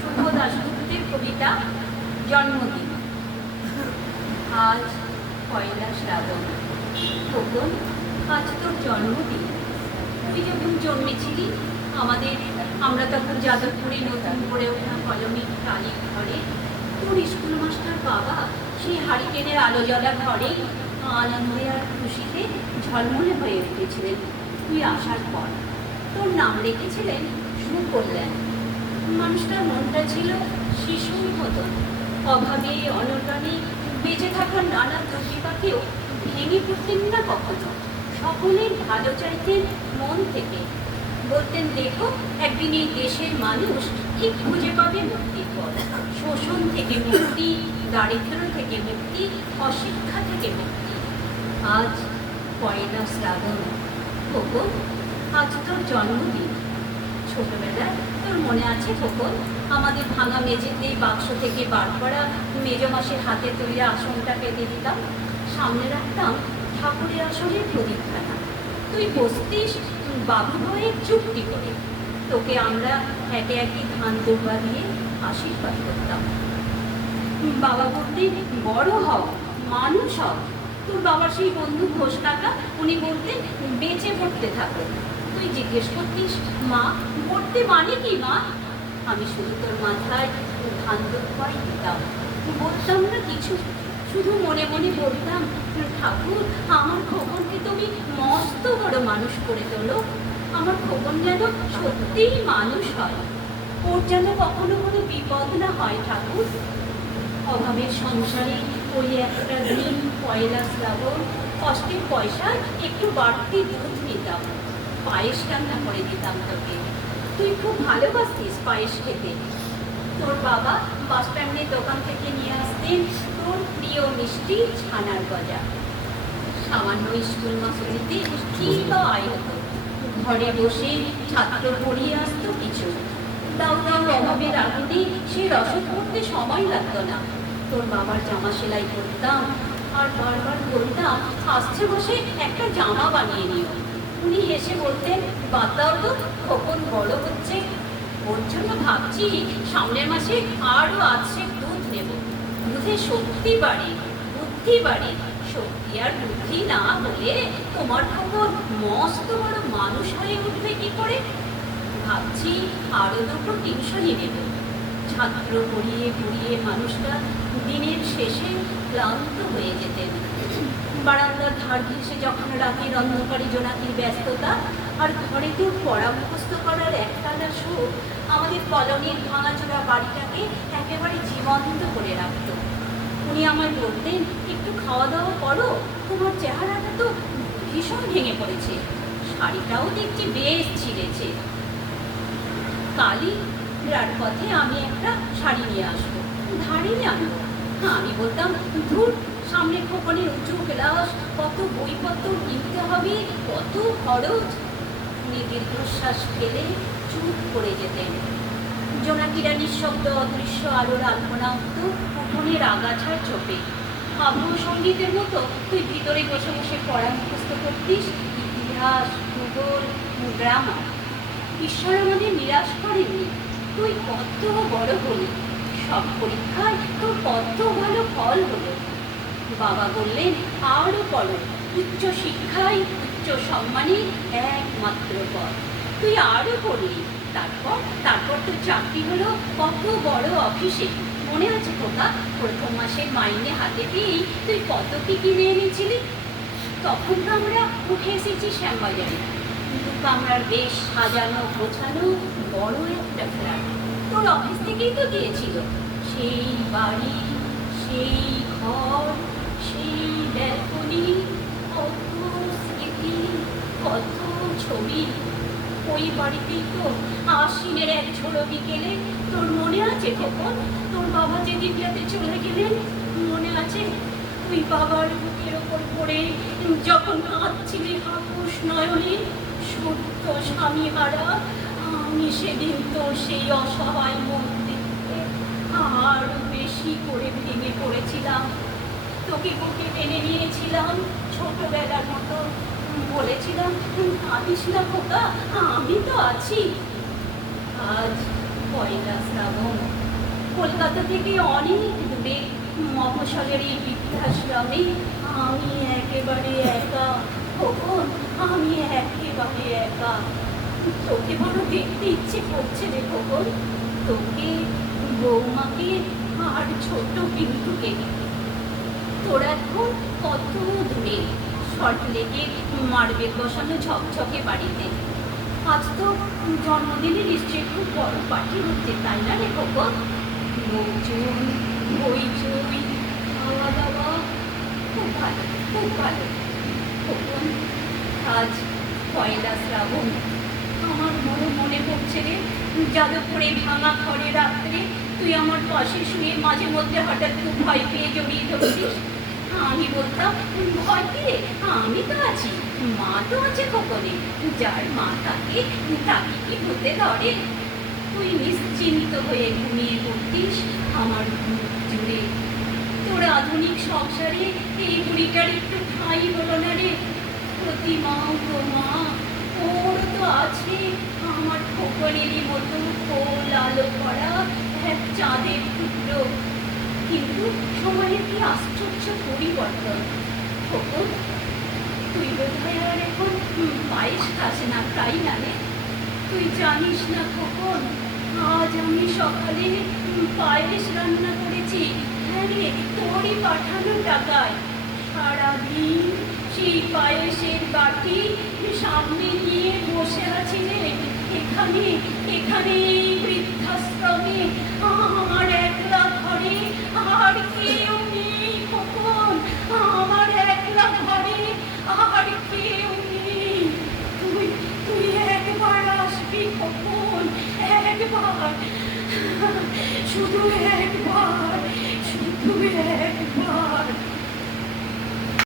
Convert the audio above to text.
শুভ দাশগুপ্তের কবিতা জন্মদিন। আজ পয়লা শ্রাবণ। খোকন, আজ তোর জন্মদিন। তুই যখন জন্মেছিলি আমরা তখন যাদবপুরে নতুন করে ওঠা কলোনির টালির ঘরে তোর স্কুল মাস্টার বাবা সেই হারিকেনের আলো জ্বলা ঘরে আনন্দে আর খুশিতে ঝলমলে হয়ে উঠেছিলেন। তুই আসার পর তোর নাম রেখেছিলেন সুকল্যাণ। মানুষটার মনটা ছিল শিশুর মতন, অভাবে অনটনে বেঁচে থাকার নানা দুর্বিপাকেও ভেঙে পড়তেন না কখনো। সকলের ভালো চাইতেন মন থেকে। বলতেন, দেখো একদিন এই দেশের মানুষ ঠিক খুঁজে পাবে মুক্তির পথ। শোষণ থেকে মুক্তি, দারিদ্র থেকে মুক্তি, অশিক্ষা থেকে মুক্তি। আজ পয়লা শ্রাবণ। খোকন, আজ তোর জন্মদিন। ছোটবেলায় তোর মনে আছে খোকন, আমাদের ভাঙা মেঝেতে বাক্স থেকে বার করা মেজমাসের হাতে তৈরি আসনটা পেতে দিতাম, সামনে রাখতাম ঠাকুরের আসনের প্রদীপখানা। তুই বসতিস বাবু হয়ে চুপটি করে। তোকে আমরা একে একে ধান দৌড়া দিয়ে আশীর্বাদ করতাম। বাবা বলতেন, বড় হও, মানুষ হও। তোর বাবার সেই বন্ধু ঘোষ কাকা, উনি বলতেন, বেঁচে পড়তে থাকো। তুই জিজ্ঞেস করতিস, মা পড়তে মানে কি মা? আমি শুধু তোর মাথায় ধান দৌড়াই দিতাম, বলতাম না কিছু। শুধু মনে মনে বলতাম, ঠাকুর আমার খোকনকে তুমি মস্ত বড় মানুষ করে তোলো। আমার খোকন যেন সত্যিই মানুষ হয়, ওর যেন কখনো কোনো বিপদ না হয় ঠাকুর। অভাবের সংসারে ওই একটা দিন পয়লা শ্রাবণ, কষ্টের পয়সায় একটু বাড়তি দুধ নিতাম, পায়েস রান্না করে দিতাম তোকে। তুই খুব ভালোবাসতিস পায়েস খেতে। তোর বাবা বাস স্ট্যান্ডের দোকান থেকে নিয়ে আসতেন তোর প্রিয় মিষ্টি ছানার গজা। সামান্য স্কুল মাসুরিতে কি বা আয় হতো। ঘরে বসে ছাত্র পড়িয়ে আসতো কিছু। দাও দাও অভাবের আগুনে সে রসদ করতে সময় লাগতো না। তোর বাবার জামা সেলাই করতাম আর বারবার বলতাম, আসছে বসে একটা জামা বানিয়ে নিও। উনি হেসে বলতেন, বাদ দাও তো, খোকন বড় হচ্ছে, ওর জন্য ভাবছি সামনের মাসে আরও আছে দুধ নেব। দুধে শক্তি বাড়ে, বুদ্ধি বাড়ে। শক্তি আর বুদ্ধি না হলে তোমার খবর মস্ত বড় মানুষ হয়ে উঠবে কি করে? ভাবছি আরও দুটো টিউশনই নেব। ছাত্র পড়িয়ে পড়িয়ে মানুষটা দিনের শেষে ক্লান্ত হয়ে যেতেন। বারান্দার ধার ঘেঁষে যখন রাতের অন্ধকারে জোনাকির ব্যস্ততা আর ঘরে তোর পড়া মুখস্থ করার একটানা সুখ আমাদের কলোনির ভাঙাচোরা বাড়িটাকে একেবারে জীবন্ত করে রাখত। উনি আমায় বলতেন, একটু খাওয়া দাওয়া করো, তোমার চেহারাটা তো ভীষণ ভেঙে পড়েছে, শাড়িটাও দেখছি বেশ ছিঁড়েছে। কালই ফেরার পথে আমি একটা শাড়ি নিয়ে আসবো, ধারেই আনবো। আমি বলতাম, ধুর, সামনে খোকনের উঁচু ক্লাস, কত বইপত্র কিনতে হবে, কত খরচ। উনি দীর্ঘশ্বাস ফেলে চুপ করে যেতেন। জোনাকিরা নিঃশব্দ অদৃশ্য আলোর আলপনা উঠত উঠোনের আগাছার চোপে। আবহ সঙ্গীতের মতো তুই ভিতরে বসে বসে পড়া মুখস্থ করতিস, ইতিহাস, ভূগোল, গ্রামার। ঈশ্বর আমাদের নিরাশ করেননি। তুই কত বড় হলি, সব পরীক্ষায় তোর কত ভালো ফল হলো। বাবা বললেন, আরও পড়ো, উচ্চ শিক্ষায় উচ্চ সম্মানে একমাত্র পথ। তুই আরও পড়লি, তারপর তো চাকরি হলো কত বড় অফিসে। মনে আছে খোকা, প্রথম মাসের মাইনে হাতে পেয়েই তুই কত কি কিনে এনেছিলি? তখন তো আমরা উঠে এসেছি শ্যামবাজারে, দু কামরার বেশ সাজানো গোছানো বড় একটা ফ্ল্যাট। তোর অফিস থেকেই তো দিয়েছিল। সেই বাড়ি, সেই ঘর, সেই ব্যালকনি, কত স্মৃতি, কত ছবি। ওই বাড়িতেই তো আশ্বিনের এক ঝোড়ো বিকেলে, তোর মনে আছে খোকন, তোর বাবা যেদিন রাতে চলে গেলেন, মনে আছে? তুই বাবার বুকের ওপর পড়ে যখন কাঁদছিলি হাপুস নয়নে, সত্য স্বামী হারা। আমি সেদিন তোর সেই অসহায় মন দেখতে আরো বেশি করে ভেঙে পড়েছিলাম। তোকে বুকে টেনে নিয়েছিলাম ছোটবেলার মতো, বলেছিলাম, কাঁদিস না খোকা, আমি তো আছি। পয়লা শ্রাবণ। কলকাতা থেকে অনেক দূরে মফস্বলের এই বৃদ্ধাশ্রমে আমি একেবারে একা। খোকন, আমি একেবারে একা। তোকে বড় দেখতে ইচ্ছে করছে রে খোকন, তোকে, বৌমাকে আর ছোট বিন্দুকে। তোরা এখন কত দূরে, সল্টলেকের মার্বেল বসানো ঝকঝকে বাড়িতে। আজ তো জন্মদিনে নিশ্চয়ই খুব বড় পার্টি হচ্ছে, তাই না রে খোকন? লোকজন, হইচই, খাওয়া দাওয়া, খুব ভালো, খুব ভালো। খোকন, আজ পয়লা শ্রাবণ। আমার বড় মনে পড়ছে রে, যাদবপুরে ভাঙা ঘরে রাত্রে তুই আমার পাশে শুয়ে মাঝে মধ্যে হঠাৎ খুব ভয় পেয়ে জড়িয়ে ধরছিস। আমি বলতাম, ভয় পেয়ে আমি তো আছি, মা তো আছে খোকনে, যার মা থাকে তাকে কি ভূতে ধরে? তুই নিশ্চিন্ত হয়ে ঘুমিয়ে পড়তিস আমার বুক জুড়ে। তোর আধুনিক সংসারে এই বুড়িটার একটু ঠাঁই হলো না রে। প্রতিমা তো মা, ওর তো আছে আমার খোকনেরই মতো খোল আলো করা এক চাঁদের টুকরো। কিন্তু সময়ের কি আশ্চর্য পরিবর্তন। খোকন, তুই বোধহয় আর এখন পায়েস খাস না, তাই না রে? তুই জানিস না খোকন, আজ আমি সকালে পায়েস রান্না করেছি। হ্যাঁ রে, তোরই পাঠানো টাকায়। সারাদিন সেই পায়েসের বাটি সামনে নিয়ে বসে আছি রে, এখানে এখানে এই বৃদ্ধাশ্রমে আমার একলা ঘরে। আর কেউ নেই খোকন, আমার একলা ঘরে আর কেউ নেই। তুই তুই একবার আসবি খোকন, একবার, শুধু একবার, শুধু একবার।